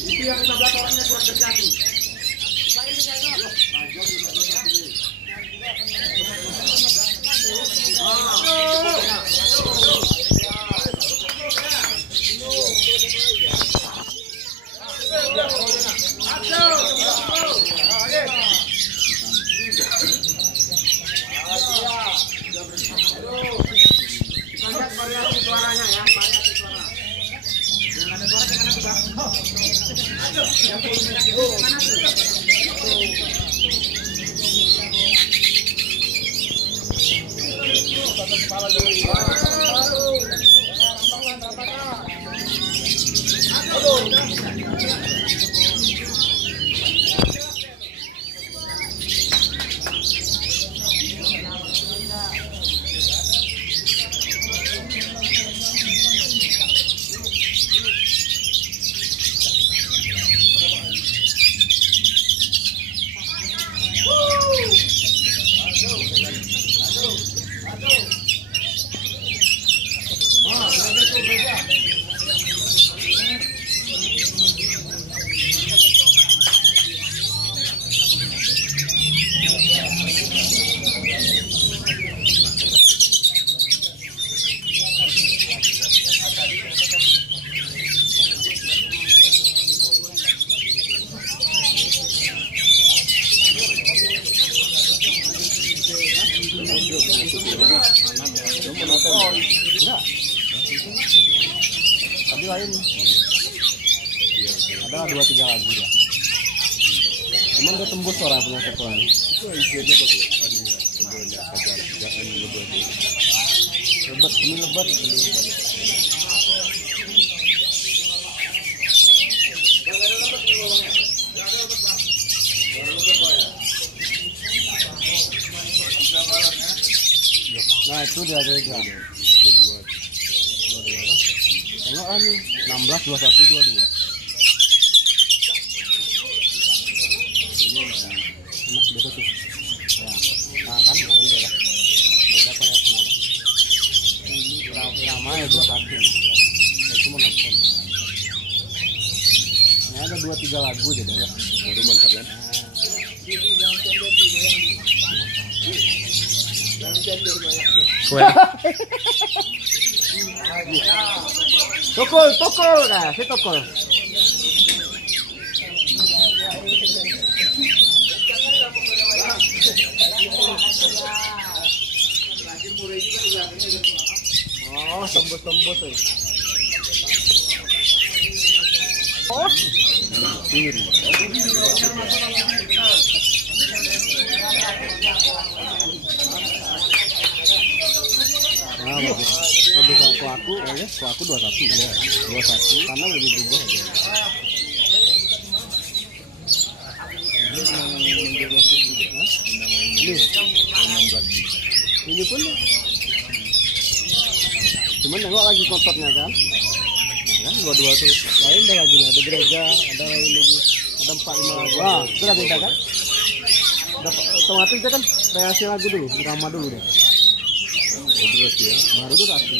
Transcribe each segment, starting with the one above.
Itu yang 15 orangnya kurang terjadi. Variasi suaranya ya, variasi suara. Jangan ada suara, jangan ada bang. Tapi lain ada 2-3 lagu ya. Cuman dia tembus suara punya sekolah. Itu isinya bagus. Anunya, lebat, ini lebat. Nah itu dia ada juga. Kalau anu 16 21 22. Ini biasa tuh. Ya. Nah kan main beda. Beda variasinya. Ini irama ya 21. Itu menonton. Ini ada 2-3 lagu jadi ya. Baru mantap kan. Tokol, nah, si tokol. Oh, tembus-tembus tuh. Oh, kiri. Nah, bagus. Kalau kuaku, ya, kuaku 21 ya. 21 karena lebih berubah aja. Ini pun cuman nengok lagi kotornya kan. Nah, kan 22 tuh. Lain ada lagi, ada gereja, ada lain lagi. Ada 4-5 lagu. Wah, itu lagu kita kan. Otomatis kita kan reaksi lagu dulu, drama dulu deh. Ya. Baru tuh rapi.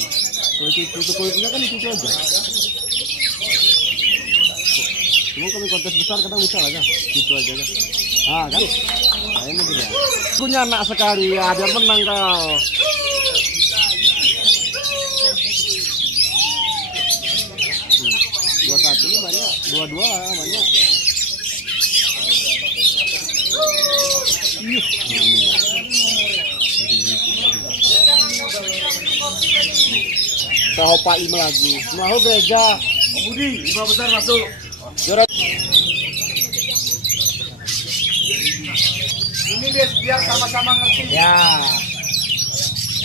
Kalau itu kulitnya kan itu aja. Cuma kami kontes besar kadang bisa lah kan, gitu aja kan. Ah kan? Nah, ini dia. Punya anak sekali ya, biar menang kau. dua lah banyak. Sahopa 5 lagi. Mau gereja. Budi 5 besar masuk. Juara. Ini biar sama-sama ngerti. Ya.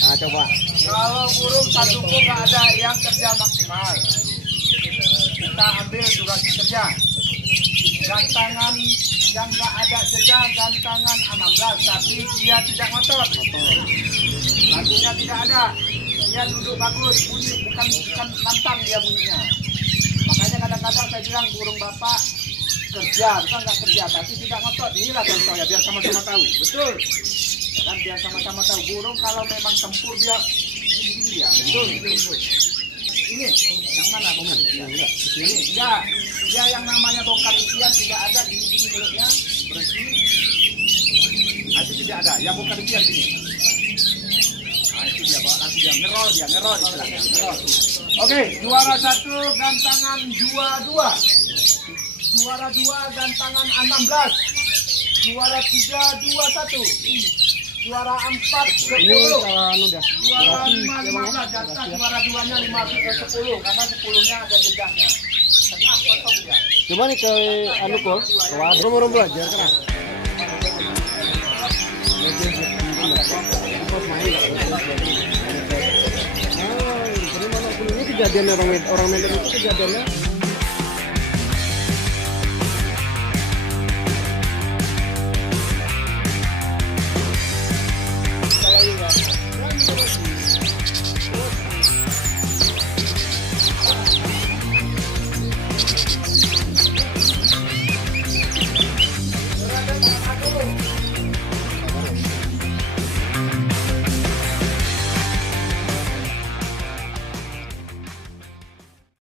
Nah, coba. Kalau burung satu pun nggak ada yang kerja maksimal. Kita ambil durasi kerja. Gantangan yang nggak ada jeda, gantangan 16, tapi dia tidak ngotot. Lagunya tidak ada. Dia duduk bagus, bunyi bukan lantang dia bunyinya. Makanya kadang-kadang saya bilang burung bapak kerja, bukan nggak kerja, tapi tidak ngotot. Inilah contoh ya, biar sama-sama tahu. Betul. Kan biar sama-sama tahu. Burung kalau memang tempur dia gini ya. Betul. Ini yang mana bukan? Ini enggak. Dia yang namanya bongkar isian tidak ada gini mulutnya berhenti. Itu tidak ada. Yang bongkar isian gini. Itu dia bawa langsung dia ngerol istilahnya. Ngerol. Oke, juara 1 gantangan 22. Juara 2 gantangan 16. Juara 3 21. Juara 4 Ini 10. kalau anu dah. Juara 5 15 jatah juara 2-nya 10 karena 10-nya ada jedahnya. Tengah kosong dia. Coba nih ke anu kok. Wah, belum belajar kan. Ini kejadian orang Medan itu kejadiannya.